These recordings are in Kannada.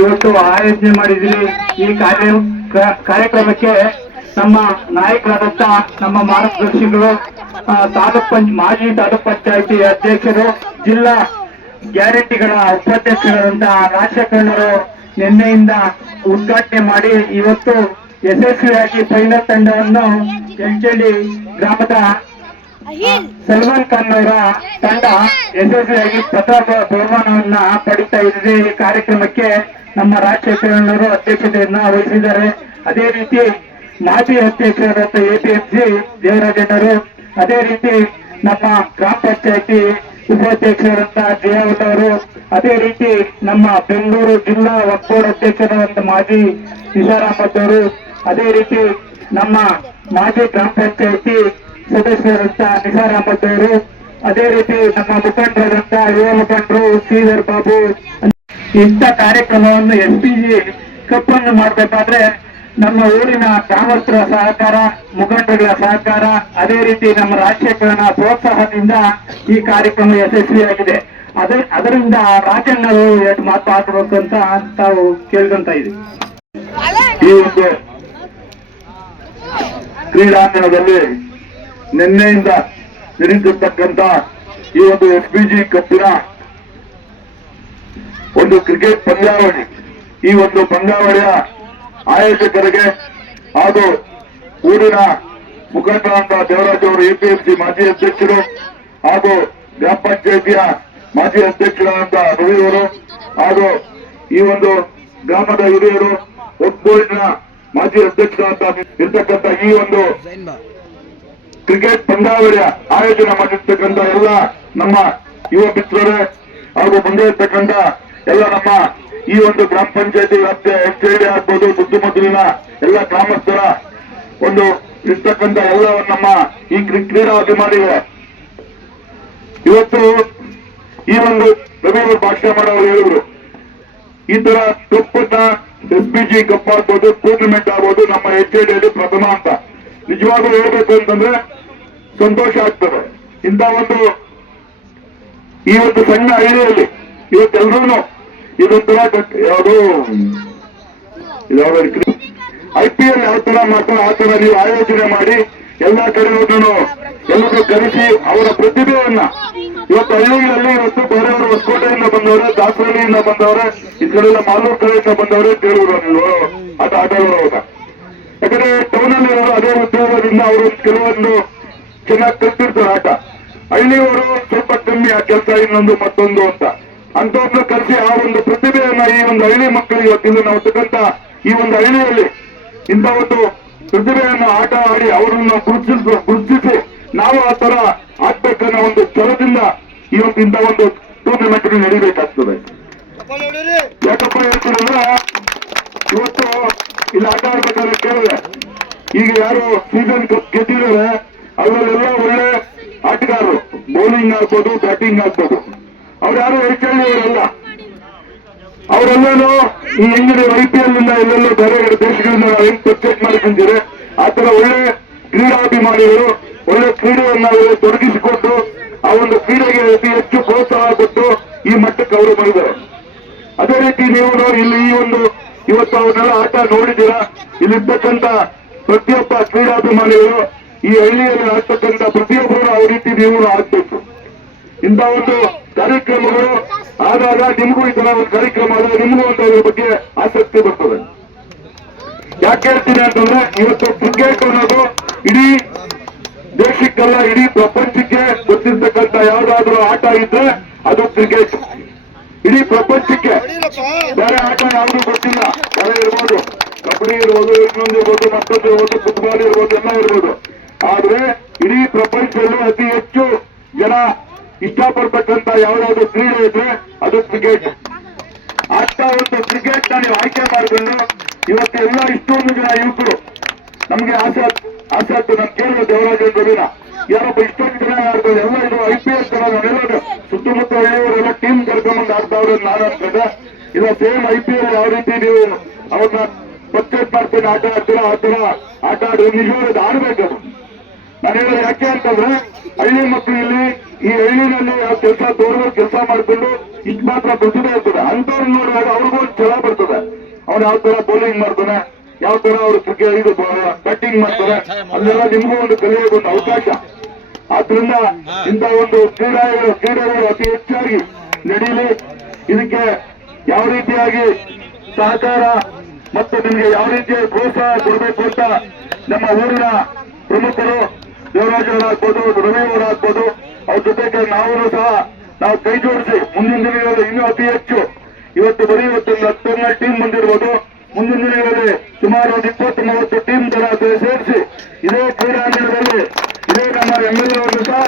ಇವತ್ತು ಆಯೋಜನೆ ಮಾಡಿದ್ದೀವಿ. ಈ ಕಾರ್ಯಕ್ರಮಕ್ಕೆ ನಮ್ಮ ನಾಯಕರಾದಂತ ನಮ್ಮ ಮಾರ್ಗದರ್ಶಿಗಳು, ಮಾಜಿ ತಾಲೂಕ್ ಪಂಚಾಯತಿ ಅಧ್ಯಕ್ಷರು, ಜಿಲ್ಲಾ ಗ್ಯಾರಂಟಿಗಳ ಉಪಾಧ್ಯಕ್ಷರಾದಂತಹ ರಾಜಶೇಖರಣ್ಣರು ನಿನ್ನೆಯಿಂದ ಉದ್ಘಾಟನೆ ಮಾಡಿ ಇವತ್ತು ಯಶಸ್ವಿಯಾಗಿ ಫೈನಲ್ ತಂಡವನ್ನು ಎಂಚಳ್ಳಿ ಗ್ರಾಮದ ಸಲ್ಮಾನ್ ಖಾನ್ ಅವರ ತಂಡ ಯಶಸ್ವಿಯಾಗಿ ಪ್ರತಾಪ ಬಹುಮಾನವನ್ನ ಪಡಿತಾ ಇದೆ. ಈ ಕಾರ್ಯಕ್ರಮಕ್ಕೆ ನಮ್ಮ ರಾಜಶೇಖರಣ್ಣರು ಅಧ್ಯಕ್ಷತೆಯನ್ನ ವಹಿಸಿದ್ದಾರೆ. ಅದೇ ರೀತಿ ಮಾಜಿ ಅಧ್ಯಕ್ಷರಾದ ಎಪಿಎಂಸಿ ದೇವರಾಜಣ್ಣರು, ಅದೇ ರೀತಿ ನಮ್ಮ ಗ್ರಾಮ ಪಂಚಾಯತಿ ಉಪಾಧ್ಯಕ್ಷರಾದಂತ ಜಯಾವತ್ ಅವರು, ಅದೇ ರೀತಿ ನಮ್ಮ ಬೆಂಗಳೂರು ಜಿಲ್ಲಾ ಒಕ್ಕೂಟ ಅಧ್ಯಕ್ಷರಾದಂತ ಮಾಜಿ ನಿಸಾರ್ ಅಹಮದ್ ಅವರು, ಅದೇ ರೀತಿ ನಮ್ಮ ಮಾಜಿ ಗ್ರಾಮ ಪಂಚಾಯತಿ ಸದಸ್ಯರಾದಂತ ನಿಸಾರ್ ಅಹಮದ್ ಅವರು, ಅದೇ ರೀತಿ ನಮ್ಮ ಮುಖಂಡರಾದಂತ ಯುವ ಮುಖಂಡರು ಶ್ರೀಧರ್ ಬಾಬು. ಇಂಥ ಕಾರ್ಯಕ್ರಮವನ್ನು ಎಸ್ಪಿಜಿ ಕಪ್ ಅನ್ನು ಮಾಡಬೇಕಾದ್ರೆ ನಮ್ಮ ಊರಿನ ಗ್ರಾಮಸ್ಥರ ಸಹಕಾರ, ಮುಖಂಡರುಗಳ ಸಹಕಾರ, ಅದೇ ರೀತಿ ನಮ್ಮ ರಾಜಶೇಖರನ ಪ್ರೋತ್ಸಾಹದಿಂದ ಈ ಕಾರ್ಯಕ್ರಮ ಯಶಸ್ವಿಯಾಗಿದೆ. ಅದರಿಂದ ರಾಜಣ್ಣರು ಎಷ್ಟು ಮಾತಾಡಬೇಕು ಅಂತ ತಾವು ಕೇಳ್ಕೊಂತ ಇದ್ದೀವಿ. ಈ ಒಂದು ಕ್ರೀಡಾಂಗಣದಲ್ಲಿ ನಿನ್ನೆಯಿಂದ ನಡೆದಿರ್ತಕ್ಕಂಥ ಈ ಒಂದು ಎಸ್ಪಿಜಿ ಕಪ್ಪಿನ ಒಂದು ಕ್ರಿಕೆಟ್ ಪಂದ್ಯಾವಳಿ, ಈ ಒಂದು ಪಂದ್ಯಾವಳಿಯ ಆಯೋಜಕರಿಗೆ ಹಾಗೂ ಊರಿನ ಮುಖಂಡರಾದ ದೇವರಾಜ್ ಅವರು, ಎಪಿಎಂಸಿ ಮಾಜಿ ಅಧ್ಯಕ್ಷರು ಹಾಗೂ ಗ್ರಾಮ ಪಂಚಾಯಿತಿಯ ಮಾಜಿ ಅಧ್ಯಕ್ಷರಾದಂತ ರವಿ ಅವರು ಹಾಗೂ ಈ ಒಂದು ಗ್ರಾಮದ ಹಿರಿಯರು, ಒಕ್ಕೂಟಿನ ಮಾಜಿ ಅಧ್ಯಕ್ಷರಾದ ಇರ್ತಕ್ಕಂಥ ಈ ಒಂದು ಕ್ರಿಕೆಟ್ ಪಂದ್ಯಾವಳಿಯ ಆಯೋಜನೆ ಮಾಡಿರ್ತಕ್ಕಂಥ ಎಲ್ಲ ನಮ್ಮ ಯುವ ಮಿತ್ರರೇ ಹಾಗೂ ಮುಂದೆ ಇರ್ತಕ್ಕಂಥ ಎಲ್ಲ ನಮ್ಮ ಈ ಒಂದು ಗ್ರಾಮ ಪಂಚಾಯತಿ ವ್ಯಾಪ್ತಿಯ ಎಸ್ಟೇಡಿ ಆಗ್ಬೋದು, ಸುತ್ತಮುತ್ತಲಿನ ಎಲ್ಲ ಗ್ರಾಮಸ್ಥರ ಒಂದು ಇರ್ತಕ್ಕಂಥ ಎಲ್ಲ ನಮ್ಮ ಈ ಕ್ರೀಡಾ ಅಭಿಮಾನಿಗಳು, ಇವತ್ತು ಈ ಒಂದು ರವಿ ಭಾಷಣ ಮಾಡೋರು ಹೇಳಿದ್ರು, ಈ ತರ ಕಪ್ಪನ್ನ ಎಸ್ಪಿಜಿ ಕಪ್ ಆಗ್ಬೋದು, ಟೂರ್ನಮೆಂಟ್ ಆಗ್ಬೋದು ನಮ್ಮ ಎಸ್ಟೇಡಿಯಲ್ಲಿ ಪ್ರಥಮ ಅಂತ ನಿಜವಾಗ್ಲೂ ಹೇಳ್ಬೇಕು ಅಂತಂದ್ರೆ ಸಂತೋಷ ಆಗ್ತದೆ. ಇಂಥ ಒಂದು ಈ ಒಂದು ಸಣ್ಣ ಹಳ್ಳಿಯಲ್ಲಿ ಇವತ್ತೆಲ್ಲರೂ ಇದೊಂಥರ ಯಾವುದು IPL ಯಾವ ತರ ಮಾಡ್ತಾರೆ ಆ ತರ ನೀವು ಆಯೋಜನೆ ಮಾಡಿ ಎಲ್ಲಾ ಕಡೆಯೂ ಎಲ್ಲರೂ ಕರೆಸಿ ಅವರ ಪ್ರತಿಭೆಯನ್ನ ಇವತ್ತು ಹಳ್ಳಿಗಳಲ್ಲಿ ಇವತ್ತು ಬೇರೆಯವರು ಹೊಸಕೋಟೆಯಿಂದ ಬಂದವರೆ, ದಾಸರಳ್ಳಿಯಿಂದ ಬಂದವರೆ, ಈ ಕಡೆಲ್ಲ ಮಾಲೂರು ಕಡೆಯಿಂದ ಬಂದವರೇ ಕೇಳಿದ್ರು ನೀವು ಆಟ ಆಟಗಾರವಾಗ. ಯಾಕಂದ್ರೆ ಟೌನ್ ಅಲ್ಲಿ ಇರೋರು ಅದೇ ಉದ್ಯೋಗದಿಂದ ಅವರು ಕೆಲವೊಂದು ಚೆನ್ನಾಗಿ ಕಲ್ತಿರ್ತಾರೆ ಆಟ. ಹಳ್ಳಿಯವರು ಸ್ವಲ್ಪ ಕಮ್ಮಿ ಆ ಕೆಲಸ ಇನ್ನೊಂದು ಮತ್ತೊಂದು ಅಂತ ಅಂತವ್ರನ್ನ ಕರೆಸಿ ಆ ಒಂದು ಪ್ರತಿಭೆಯನ್ನ ಈ ಒಂದು ಹಳ್ಳಿ ಮಕ್ಕಳಿಗೆ ಇವತ್ತಿಂದ ನಾವು ತಕ್ಕಂತ ಈ ಒಂದು ಹಳ್ಳಿಯಲ್ಲಿ ಇಂಥ ಒಂದು ಪ್ರತಿಭೆಯನ್ನ ಆಟ ಆಡಿ ಅವರನ್ನು ಗುರುತಿಸಿ ನಾವು ಆ ತರ ಆಗ್ಬೇಕನ್ನೋ ಒಂದು ಛಲದಿಂದ ಇವತ್ತು ಇಂಥ ಒಂದು ಟೂರ್ನಮೆಂಟ್ ನಡೀಬೇಕಾಗ್ತದೆ. ಯಾಕಪ್ಪ ಹೇಳ್ತೀರಂದ್ರೆ ಇವತ್ತು ಇಲ್ಲಿ ಆಟ ಆಡ್ಬೇಕಾದ್ರೆ ಕೇಳಿದ್ರೆ ಈಗ ಯಾರು ಸೀಸನ್ ಕಪ್ ಗೆದ್ದಿದ್ದಾರೆ ಅವರಲ್ಲೆಲ್ಲ ಒಳ್ಳೆ ಆಟಗಾರರು, ಬೌಲಿಂಗ್ ಆಗ್ಬೋದು, ಬ್ಯಾಟಿಂಗ್ ಆಗ್ಬೋದು. ಅವ್ರು ಯಾರು ಹೆಚ್ಚಳಿಯವರಲ್ಲ, ಅವರೆಲ್ಲರೂ ಈ ಹೆಂಗಿದೆ IPL ಇಂದ ಎಲ್ಲೆಲ್ಲೋ ಬೇರೆ ಬೇರೆ ದೇಶಗಳಿಂದ ಹೆಂಗ್ ಪರ್ಚೇಸ್ ಮಾಡಿಕೊಂಡಿದ್ದಾರೆ ಆ ತರ ಒಳ್ಳೆ ಕ್ರೀಡಾಭಿಮಾನಿಗಳು ಒಳ್ಳೆ ಕ್ರೀಡೆಯನ್ನ ತೊಡಗಿಸಿಕೊಂಡು ಆ ಒಂದು ಕ್ರೀಡೆಗೆ ಅತಿ ಹೆಚ್ಚು ಪ್ರೋತ್ಸಾಹ ಕೊಟ್ಟು ಈ ಮಟ್ಟಕ್ಕೆ ಅವರು ಬಂದಿದ್ದಾರೆ. ಅದೇ ರೀತಿ ನೀವು ನೋಡಿ ಇಲ್ಲಿ ಈ ಒಂದು ಇವತ್ತು ಅವನ್ನೆಲ್ಲ ಆಟ ನೋಡಿದ್ದೀರಾ. ಇಲ್ಲಿರ್ತಕ್ಕಂಥ ಪ್ರತಿಯೊಬ್ಬ ಕ್ರೀಡಾಭಿಮಾನಿಗಳು ಈ ಹಳ್ಳಿಯಲ್ಲಿ ಆಗ್ತಕ್ಕಂಥ ಪ್ರತಿಯೊಬ್ಬರು ಆ ರೀತಿ ನೀವು ಆಗ್ಬೇಕು. ಇಂಥ ಒಂದು ಕಾರ್ಯಕ್ರಮಗಳು ಆದಾಗ ನಿಮಗೂ ಈ ತರ ಒಂದು ಕಾರ್ಯಕ್ರಮ ಆದಾಗ ನಿಮಗೂ ಅಂತ ಅದ್ರ ಬಗ್ಗೆ ಆಸಕ್ತಿ ಬರ್ತದೆ. ಯಾಕೆ ಹೇಳ್ತೀನಿ ಅಂತಂದ್ರೆ ಇವತ್ತು ಕ್ರಿಕೆಟ್ ಅನ್ನೋದು ಇಡೀ ದೇಶಕ್ಕೆಲ್ಲ ಇಡೀ ಪ್ರಪಂಚಕ್ಕೆ ಗೊತ್ತಿರ್ತಕ್ಕಂಥ ಯಾವ್ದಾದ್ರು ಆಟ ಇದ್ರೆ ಅದು ಕ್ರಿಕೆಟ್. ಇಡೀ ಪ್ರಪಂಚಕ್ಕೆ ಬೇರೆ ಆಟ ಯಾವುದು ಗೊತ್ತಿಲ್ಲ. ಬೇರೆ ಇರ್ಬೋದು, ಕಬಡ್ಡಿ ಇರ್ಬೋದು, ಇನ್ನೊಂದು ಇರ್ಬೋದು, ಮತ್ತೊಂದು ಇರ್ಬೋದು, ಫುಟ್ಬಾಲ್ ಇರ್ಬೋದು, ಎಲ್ಲ ಇರ್ಬೋದು. ಆದ್ರೆ ಇಡೀ ಪ್ರಪಂಚದಲ್ಲಿ ಅತಿ ಹೆಚ್ಚು ಜನ ಇಷ್ಟಪಡ್ತಕ್ಕಂಥ ಯಾವ್ದಾದ್ರು ಕ್ರೀಡೆ ಇದ್ರೆ ಅದು ಕ್ರಿಕೆಟ್. ಅಂತ ಒಂದು ಕ್ರಿಕೆಟ್ ನ ನೀವು ಆಯ್ಕೆ ಮಾಡಿಕೊಂಡು ಇವತ್ತು ಎಲ್ಲ ಇಷ್ಟೊಂದು ಜನ ಯುವಕರು ನಮ್ಗೆ ಆಸೆ ಆಗ್ತದೆ. ನಾನು ಕೇಳಿದೆ ದೇವರಾಜ ರವಿನ ಯಾರೊಬ್ಬ ಇಷ್ಟೊಂದು ಜನ ಆಡ್ತಾರೆ ಎಲ್ಲ ಇದು IPL ತರ ನಾವೆಲ್ಲರೂ ಸುತ್ತಮುತ್ತ ಹಳ್ಳಿಯವರೆಲ್ಲ ಟೀಮ್ ಕರ್ಕೊಂಡ್ಬಂದು ಆಡ್ತಾವ್ರೆ ನಾನು ಅನ್ಕೊಂಡೆ. ಇಲ್ಲ ಸೇಮ್ IPL ಯಾವ ರೀತಿ ನೀವು ಅವ್ರನ್ನ ಪರ್ಚೇಸ್ ಮಾಡ್ಕೊಂಡು ಆಟ ಆಡ್ತೀರಾ ಆ ತರ ಆಟ ಆಡಿ ನಿಜವಾದ ಆಡ್ಬೇಕು. ನಾನು ಹೇಳೋದು ಯಾಕೆ ಅಂತಂದ್ರೆ ಹಳ್ಳಿ ಮಕ್ಕಳು ಇಲ್ಲಿ ಈ ಹಳ್ಳಿನಲ್ಲಿ ಕೆಲಸ ತೋರುವ ಕೆಲಸ ಮಾಡಿಕೊಂಡು ಇಷ್ಟು ಮಾತ್ರ ಪ್ರತಿಭೆ ಇರ್ತದೆ. ಅಂತವ್ರು ನೋಡುವಾಗ ಅವ್ರಿಗೂ ಒಂದು ಛಲ ಬರ್ತದೆ. ಅವ್ನು ಯಾವ ತರ ಬೌಲಿಂಗ್ ಮಾಡ್ತಾನೆ, ಯಾವ ತರ ಅವ್ರು ಕ್ರಿಕೆಟ್ ಇದು ಬ್ಯಾಟಿಂಗ್ ಮಾಡ್ತಾರೆ, ಅಲ್ಲೆಲ್ಲ ನಿಮಗೂ ಒಂದು ಕಲಿಯೋಕೆ ಒಂದು ಅವಕಾಶ. ಆದ್ರಿಂದ ಇಂಥ ಒಂದು ಕ್ರೀಡೆಗಳು ಅತಿ ಹೆಚ್ಚಾಗಿ ನಡೀಲಿ. ಇದಕ್ಕೆ ಯಾವ ರೀತಿಯಾಗಿ ಸಹಕಾರ ಮತ್ತು ನಿಮಗೆ ಯಾವ ರೀತಿಯ ಪ್ರೋತ್ಸಾಹ ಕೊಡಬೇಕು ಅಂತ ನಮ್ಮ ಊರಿನ ಪ್ರಮುಖರು ದೇವರಾಜ್ ಅವರಾಗ್ಬೋದು, ರವಿ ಅವರಾಗ್ಬೋದು, ಅವ್ರ ಜೊತೆಗೆ ನಾವು ಕೈ ಜೋಡಿಸಿ ಮುಂದಿನ ದಿನಗಳಲ್ಲಿ ಇನ್ನೂ ಅತಿ ಹೆಚ್ಚು ಇವತ್ತು ಬರೀ ಇವತ್ತೊಂದು 10 ಟೀಮ್ ಬಂದಿರ್ಬೋದು. ಮುಂದಿನ ದಿನಗಳಲ್ಲಿ ಸುಮಾರು ಒಂದು 20-30 ಟೀಮ್ ತರ ಸೇರಿಸಿ ಇದೇ ಕ್ರೀಡಾಂಗಣದಲ್ಲಿ ಇದೇ ನಮ್ಮ MLA ಸಹ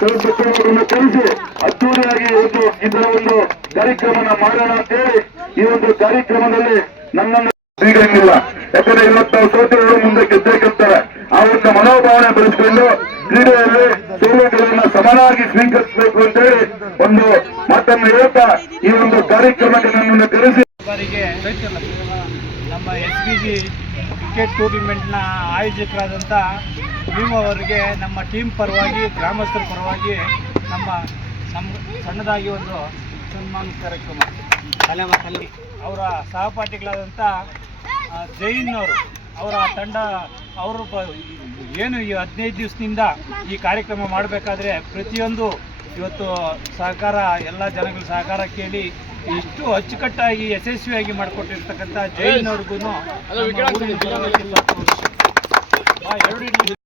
ಕೆಲಸವನ್ನು ಕರೆಸಿ ಅದ್ದೂರಿಯಾಗಿ ಇವತ್ತು ಈ ತರ ಒಂದು ಕಾರ್ಯಕ್ರಮನ ಮಾಡೋಣ ಅಂತೇಳಿ ಈ ಒಂದು ಕಾರ್ಯಕ್ರಮದಲ್ಲಿ ನನ್ನನ್ನು ನೀಡಂಗಿಲ್ಲ. ಯಾಕಂದ್ರೆ ಇವತ್ತು ನಾವು ಸೋತಿರೋರು ಮುಂದೆ ಗೆದ್ದೇಕಿರ್ತಾರೆ. ಆ ಒಂದು ಮನೋಭಾವನೆ ಬೆಳೆಸಿಕೊಂಡು ಕ್ರೀಡೆಯಲ್ಲಿ ಸೋಲುಗಳನ್ನ ಸಮನಾಗಿ ಸ್ವೀಕರಿಸಬೇಕು ಅಂತೇಳಿ ಒಂದು ಮಾತನ್ನು ಹೇಳ್ತಾ ಈ ಒಂದು ಕಾರ್ಯಕ್ರಮಕ್ಕೆ ನನ್ನನ್ನು ಕರೆಸಿ ಬಾರಿಗೆ ನಮ್ಮ SBG ಕ್ರಿಕೆಟ್ ಟೂರ್ನಿಮೆಂಟ್ನ ಆಯೋಜಕರಾದಂಥ ಭೀಮ್ ಅವರಿಗೆ ನಮ್ಮ ಟೀಮ್ ಪರವಾಗಿ ಗ್ರಾಮಸ್ಥರ ಪರವಾಗಿ ನಮ್ಮ ಸಣ್ಣದಾಗಿ ಒಂದು ಸನ್ಮಾನ ಕಾರ್ಯಕ್ರಮ. ಅವರ ಸಹಪಾಠಿಗಳಾದಂಥ ಜೈನ್ ಅವರು, ಅವರ ತಂಡ ಅವರು ಏನು ಈ 15 ದಿವಸದಿಂದ ಈ ಕಾರ್ಯಕ್ರಮ ಮಾಡಬೇಕಾದ್ರೆ ಪ್ರತಿಯೊಂದು ಇವತ್ತು ಸಹಕಾರ ಎಲ್ಲ ಜನಗಳ ಸಹಕಾರ ಕೇಳಿ ಇಷ್ಟು ಅಚ್ಚುಕಟ್ಟಾಗಿ ಯಶಸ್ವಿಯಾಗಿ ಮಾಡಿಕೊಟ್ಟಿರ್ತಕ್ಕಂಥ ಜೈನ್ ಅವ್ರಿಗೂ